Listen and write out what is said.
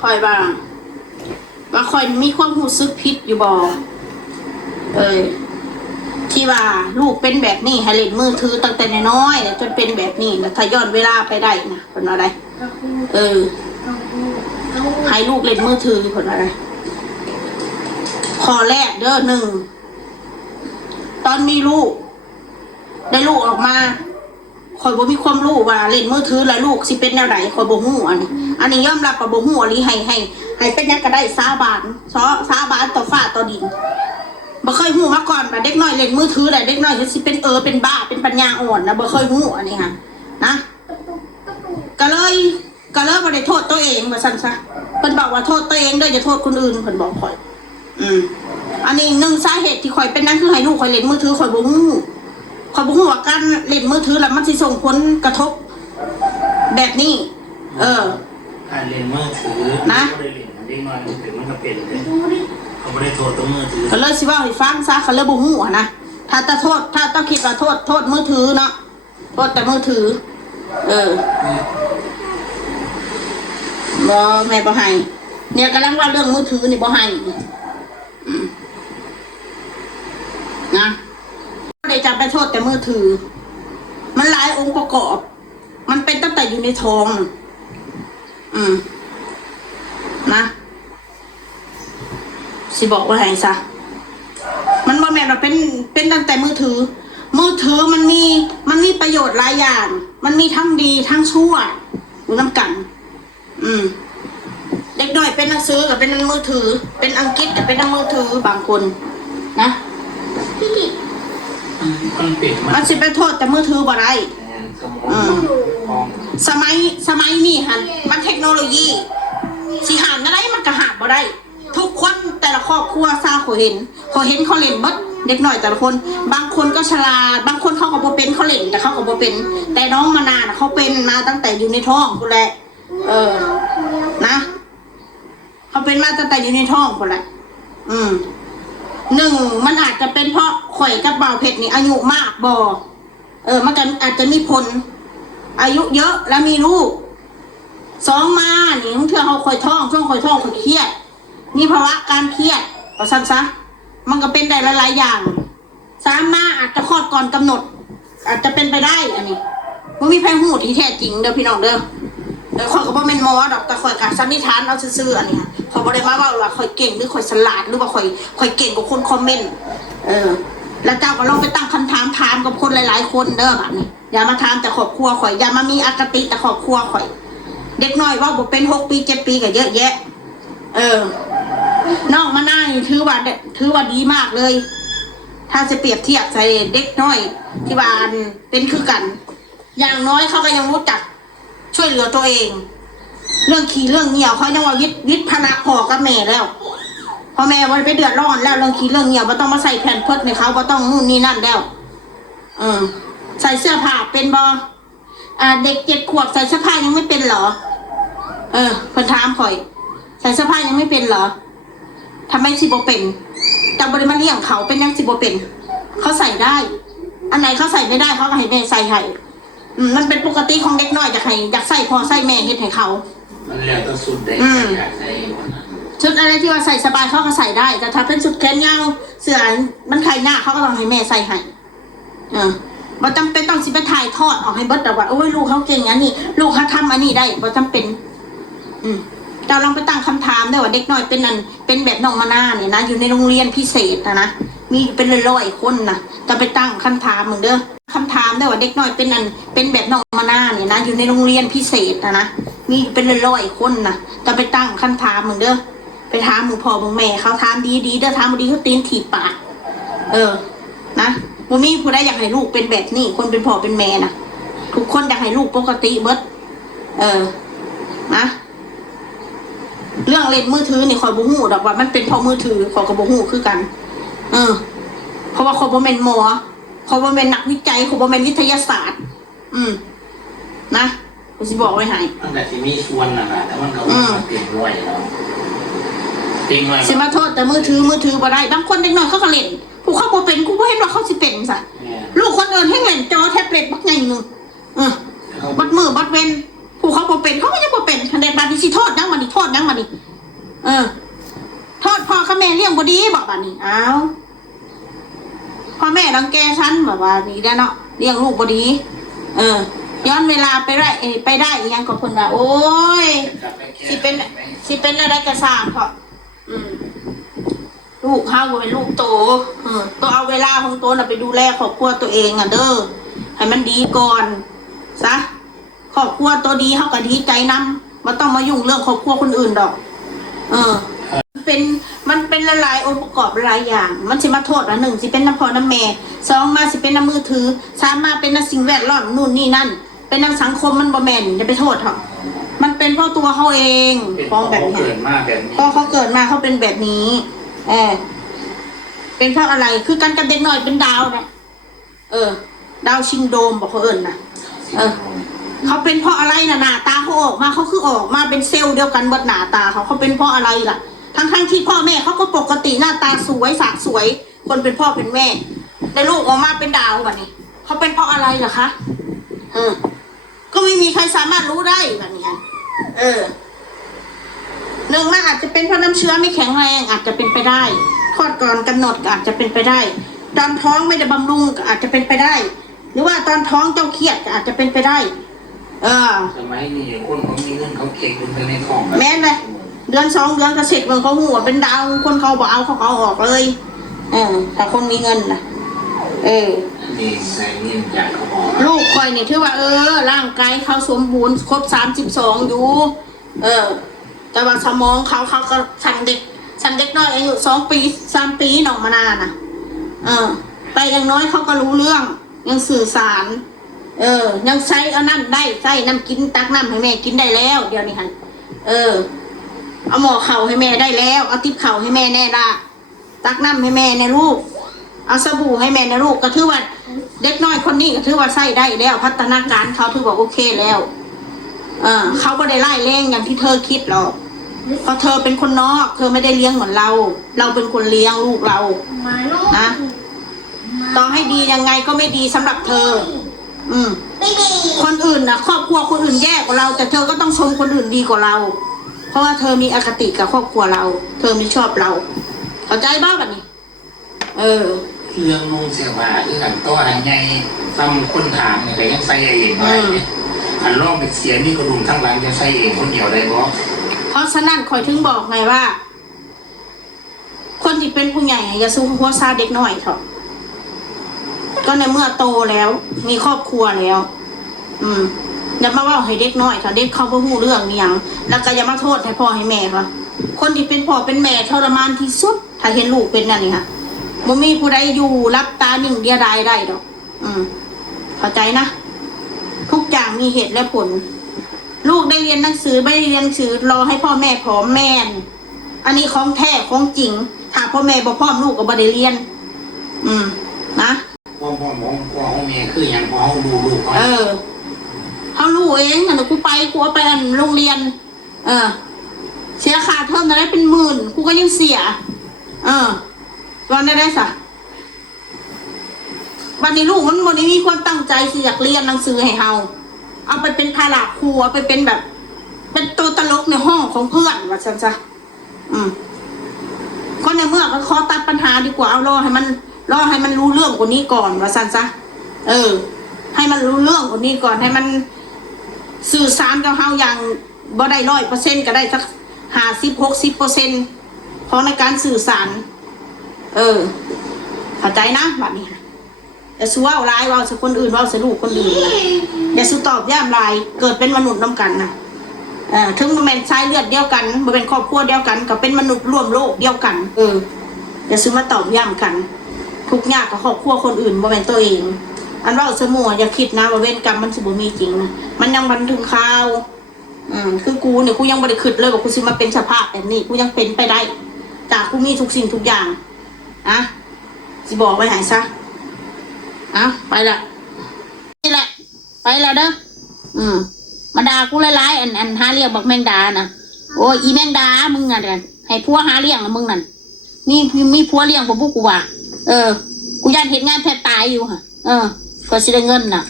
คอยบ้างว่าคอยมีความรู้สึกผิดอยู่บ่ที่ว่าลูกเป็นแบบนี้ให้เล่นมือถือตั้งแต่น้อยๆจนเป็นแบบนี้แล้วถ้าย้อนเวลาไปได้นะผลอะไรให้ลูกเล่นมือถือผลอะไรข้อแรกเด้อหนึ่งตอนมีลูกได้ลูกออกมาคอยบ่มีความรู้ว่าเล่นมือถือแล้วลูกสิเป็นแนวไหนคอยบ่ฮู้อันนี้ยอมรับว่าบ่ฮู้อันนี้ให้เป็นยังก็ได้สาบานต่อฟ้าต่อดินบ่เคยฮู้มาก่อนว่าเด็กน้อยเล่นมือถือแล้วเด็กน้อยสิเป็นเป็นบ้าเป็นปัญญาอ่อนนะบ่เคยฮู้อันนี้ค่ะนะก็เลยบ่ได้โทษตัวเองว่าซั่นซะเพิ่นบอกว่าโทษตัวเองเด้ออย่าโทษคนอื่นเพิ่นบอกข่อยอันนี้หนึ่งสาเหตุที่ข่อยเป็นนั้นคือให้ลูกข่อยเล่นมือถือข่อยบ่ฮู้ว่าการเล่นมือถือแล้วมันสิส่งผลกระทบแบบนี้การเล่นมือถือนะไม่ได้เล่นเด็กน้อยมือถือมันก็เป็นเลยเขาไม่ได้โทษตัวมือถือก็เลยสิว่าให้ฟังซะเขาเลยบ่ฮู้นะถ้าโทษถ้าต้องคิดว่าโทษมือถือเนาะโทษแต่มือถือบ่แม่บ่ให้เนี่ยกำลังว่าเรื่องมือถือนี่บ่ให้นะไม่ได้จะไปโทษแต่มือถือมันหลายองค์ประกอบมันเป็นตั้งแต่อยู่ในท้องนะสิบอกว่าไงซะมันบ่แม่นว่าเป็นตั้งแต่มือถือมันมีประโยชน์หลายอย่างมันมีทั้งดีทั้งชั่วอยู่นำกันเด็กน้อยเป็นหนังสือกับเป็นมือถือเป็นอังกฤษกับเป็นมือถือบางคนนะมันสิไปโทษแต่มือถือบ่ได้สมัยนี้ฮันมันเทคโนโลยีสิหามอะไรมันก็หามบ่ได้ทุกคนแต่ละครอบครัวซาเขาเห็นเขาเล่นบัดเด็กหน่อยแต่ละคนบางคนก็ฉลาดบางคนเขาก็บ่เป็นเขาเล่นแต่เขาก็บ่เป็นแต่น้องมานานเขาเป็นมาตั้งแต่อยู่ในท้องพุ่นแหละนะเขาเป็นมาตั้งแต่อยู่ในท้องพุ่นแหละหนึ่งมันอาจจะเป็นเพราะข่อยกับบ่าวเพชรนี่อายุมากบ่มันก็อาจจะมีผลอายุเยอะแล้วมีลูกสองมานี่เพื่อเขาข่อยท้องช่วงข่อยท้องข่อยเครียดมีภาวะการเครียดเอาสั้นซะมันก็เป็นได้หลายๆอย่างสามมาอาจจะคลอดก่อนกำหนดอาจจะเป็นไปได้อันนี้มันมีแพงหูที่แท้จริงเด้อพี่น้องเด้อข่อยก็บ่แม่นหมอดอกแต่ข่อยกะสันนิษฐานเอาซื่อๆอันนี้ค่ะเขาบ่ได้มาว่าข่อยเก่งหรือข่อยฉลาดหรือว่าข่อยเก่งกว่าคนคอมเมนต์แล้วเจ้าก็ลองไปตั้งคำถามกับคนหลายๆคนเด้อแบบนี้อย่ามาถามแต่ครอบครัวข่อยอย่ามามีอคติแต่ครอบครัวข่อยเด็กน้อยว่าบ่เป็น6 ปี 7 ปีก็เยอะแยะน้องมาหน้าถือว่าดีมากเลยถ้าจะเปรียบเทียบใส่เด็กน้อยที่บ้านเป็นคือกันอย่างน้อยเขาก็ยังรู้จักช่วยเหลือตัวเองเรื่องขี้เรื่องเหนียวเขายังว่าวิทย์พนักพ่อกับแม่แล้วพ่อแม่วันไปเดือดร้อนแล้วเรื่องขี้เรื่องเหนียวบ่ต้องมาใส่แผ่นเพิดในเขาบ่ต้องนู่นนี่นั่นแล้วใส่เสื้อผ้าเป็นบ่เด็ก7 ขวบใส่เสื้อผ้ายังไม่เป็นเหรอเพิ่นถามข่อยใส่เสื้อผ้ายังไม่เป็นเหรอทำไมสิบ่เป็นแต่บริมาเลี้ยงเขาเป็นยังสิบ่เป็นเขาใส่ได้อันไหนเขาใส่ไม่ได้เขาก็ให้แม่ใส่ให้มันเป็นปกติของเด็กน้อยอยากใส่พอใส่แม่เฮ็ดให้เขามันแล้วแต่สุดได้อยากใส่ชุดอะไรที่ว่าใส่สบายเขาก็ใส่ได้แต่ถ้าเป็นชุดแขนยาวเสื้อมันใครหน้าเขาก็ต้องให้แม่ใส่ให้บ่จำเป็นต้องสิไปถ่ายทอดออกให้เบิดแต่ว่าโอ้ยลูกเขาเก่งอันนี้ลูกเขาทำอันนี้ได้บ่จำเป็นเราลองไปตั้งคำถามได้ว่าเด็กน้อยเป็นแบบน้องมานาเนี่ยนะอยู่ในโรงเรียนพิเศษนะมีเป็นร้อยคนนะจะไปตั้งคำถามมึงเด้อคำถามได้ว่าเด็กน้อยเป็นแบบน้องมานาเนี่ยนะอยู่ในโรงเรียนพิเศษนะมีเป็นร้อยคนนะจะไปตั้งคำถามมึงเด้อไปถามมึงพ่อมึงแม่เขาถามดีเด้อถามดีเขาตีนถีบปากนะบ่มีผู้ใดอยากให้ลูกเป็นแบบนี้คนเป็นพ่อเป็นแม่นะทุกคนอยากให้ลูกปกติเบิดนะเรื่องเล่นมือถือนี่คอยบ่ฮู้ดอกว่ามันเป็นเพราะมือถือขอยก็บ่ฮู้คือกันเพราะว่าเขาบ่แม่นหมอเขาบ่แม่นนักวิจัยเขาบ่แม่นวิทยาศาสตร์นะกูสิบอกไว้ให้มันก็สิมีส่วนน่ะแต่มันก็เปลี่ยนร้อยแล้วจริงมั้ยสิมาโทษแต่มือถือบ่ได้บางคนเด็กน้อยเขาก็เล่นผู้เขาบ่เป็นกูบ่เห็นว่าเขาสิเป็นซะลูกคนอื่นให้เล่นจอแท็บเล็ตบักใหญ่นึงบัดมือบัดเว้นผู้เขาบ่เป็นเขาก็ยังบ่เป็นคันได้บาดนี้สิโทษจังบัดนี้โทษ ยังมาดิโทษพ่อกับแม่เลี้ยงบ่ดีบอกบัดนี้อ้าวพ่อแม่รังแกฉันแบบว่านี่ได้เนาะเลี้ยงลูกบ่ดีย้อนเวลาไปได้อีหยังกับคนว่าโอ้ยสิเป็นอะไรกระสร้างเถอะลูกเฮาเป็นลูกโตต้องเอาเวลาของตัวน่ะไปดูแลครอบครัวตัวเองอ่ะเด้อให้มันดีก่อนซะครอบครัวตัวดีเฮาก็ดีใจนำบ่ต้องมายุ่งเรื่องครอบครัวคนอื่นดอกมันเป็นหลายองค์ประกอบหลายอย่าง มันสิมาโทษว่า1สิเป็นน้ำพ่อน้ำแม่2มาสิเป็นน้ำมือถือ3มาเป็นน้ำสิ่งแวดล้อมนู่นนี่นั่นเป็นน้ำสังคมมันบ่แม่นอย่าไปโทษเขามันเป็นเพราะตัวเขาเองฟ้องแบบนี้เพราะเขาเกิดมาเขาเป็นแบบนี้เป็นเพราะอะไรคือกันกับเด็กน้อยเป็นดาวนะดาวซินโดรมบอกเขานะเขาเป็นเพราะอะไรนะหน้าตาเขาออกมาเขาคือออกมาเป็นเซลล์เดียวกันหมดหน้าตาเขาเป็นเพราะอะไรล่ะทั้งที่พ่อแม่เขาก็ปกติหน้าตาสวยสะสวยคนเป็นพ่อเป็นแม่แต่ลูกออกมาเป็นดาวแบบนี้เขาเป็นเพราะอะไรล่ะคะก็ไม่มีใครสามารถรู้ได้แบบนี้หนึ่งมันอาจจะเป็นเพราะน้ำเชื้อไม่แข็งแรงอาจจะเป็นไปได้คลอดก่อนกำหนดอาจจะเป็นไปได้ตอนท้องไม่ได้บำรุงอาจจะเป็นไปได้หรือว่าตอนท้องเจ้าเครียดอาจจะเป็นไปได้สมัยนี้คนเขามีเงินเขาเก็บเงินไปในท้องแม่นเลยเดือน2 เดือนก็เสร็จเขาหัวเป็นดาวคนเขาบอกเอาเขาออกเลยแต่คนมีเงินนะนี่ใส่เงินจากเขาออกลูกคอยเนี่ยถือว่าร่างกายเขาสมบูรณ์ครบ32อยู่แต่ว่าสมองเขาก็สั่งเด็กน้อยอายุ2 ปี 3 ปีหนองมานานนะแต่อย่างน้อยเขาก็รู้เรื่องยังสื่อสารยังใช้เอาน้ำได้ใช้น้ำกินตักน้ำให้แม่กินได้แล้วเดี๋ยวนี้ฮะเอาหม้อเข่าให้แม่ได้แล้วเอาติ๊บเข่าให้แม่แน่ละตักน้ำให้แม่ในลูกเอาสบู่ให้แม่ในลูกก็ถือว่าเด็กน้อยคนนี้ก็ถือว่าใช้ได้แล้วพัฒนาการเขาถือว่าโอเคแล้วเขาไม่ได้ไล่เล่งอย่างที่เธอคิดหรอกเพราะเธอเป็นคนนอกเธอไม่ได้เลี้ยงเหมือนเราเป็นคนเลี้ยงลูกเรานะต่อให้ดียังไงก็ไม่ดีสำหรับเธอคนอื่นนะครอบครัวคนอื่นแย่กว่าเราแต่เธอก็ต้องชมคนอื่นดีกว่าเราเพราะว่าเธอมีอคติกับครอบครัวเราเธอไม่ชอบเราเข้าใจบ้างแบบนี้เรื่องนุ่งเสียบาเรื่องตัวอะไรไงทำคนถามอะไรยังใส่เองได้อันรอบเป็นเสียนี่กระดุมทั้งหลังจะใส่เองคนเดียวได้บ่เพราะฉะนั้นคอยถึงบอกไงว่าคนที่เป็นผู้ใหญ่อย่าสู้หัวซาเด็กน้อยเถอะก็ในเมื่อโตแล้วมีครอบครัวแล้วอย่ามาว่าให้เด็กน้อยเถอะเด็กเขาบ่ฮู้เรื่องนี่หยังแล้วก็อย่ามาโทษให้พ่อให้แม่ค่ะคนที่เป็นพ่อเป็นแม่ทรมานที่สุดถ้าเห็นลูกเป็นนั่นนี่ค่ะบ่มีผู้ใดอยู่รับตานิ่งเดียวดายได้ดอกเข้าใจนะทุกอย่างมีเหตุและผลลูกได้เรียนหนังสือไม่ได้เรียนหนังสือรอให้พ่อแม่พร้อมแม่นอันนี้ของแท้ของจริงถ้าพ่อแม่บ่พร้อมลูกก็บ่ได้เรียนนะพ่อแม่คืออย่างพ่อลูกเขารู้เองแต่กูไปโรงเรียนเสียค่าเทอมอะไรเป็นหมื่นกูก็ยังเสียวันได้สะวันนี้ลูกมันวันนี้มีความตั้งใจสิอยากเรียนหนังสือให้เฮาเอาไปเป็นภาระครูไปเป็นแบบเป็นตัวตลกในห้องของเพื่อนว่าฉันจ้ะก็ในเมื่อมันขอตัดปัญหาดีกว่าเอารอให้มันรู้เรื่องกว่านี้ก่อนว่าฉันจ้ะให้มันรู้เรื่องกว่านี้ก่อนให้มันสื่อสารกับเฮาอย่างบ่ได้100%ก็ได้สัก50-60%เพราะในการสื่อสารเข้าใจนะแบบนี้อย่าสู้ว่าร้ายว่าสักคนอื่นว่าสลูกคนอื่นนะอย่าสู้ตอบย่ำลายเกิดเป็นมนุษย์น้ำกันนะถึงมันเป็นสายเลือดเดียวกันมันเป็นครอบครัวเดียวกันก็เป็นมนุษย์ร่วมโลกเดียวกันอย่าสู้มาตอบย่ำกันทุกข์ยากกับครอบครัวคนอื่นบ่เป็นตัวเองอันว่าสมัวอย่าคิดนะว่าเวรกรรมมันสิบ่มีจริงนะมันยังบันทึกข่าวคือกูเนี่ยกูยังไม่ได้คิดเลยว่ากูสิมาเป็นสภาพแบบนี้กูยังเป็นไปได้จากกูมีทุกสิ่งทุกอย่างสิบอกไว้หายซะไปละนี่แหละไปละเด้อมาด่ากูหลายๆอันหาเรียกบอกแมงดานะโอ้ยอีแมงดามึงอ่ะเดี๋ยวให้ผัวหาเลี้ยงนะมึงนั่นนี่มีผัวเลี้ยงบ่บุกกูว่ากูยันเห็นงานแทบตายอยู่ค่ะก็สิได้เงินน่ะ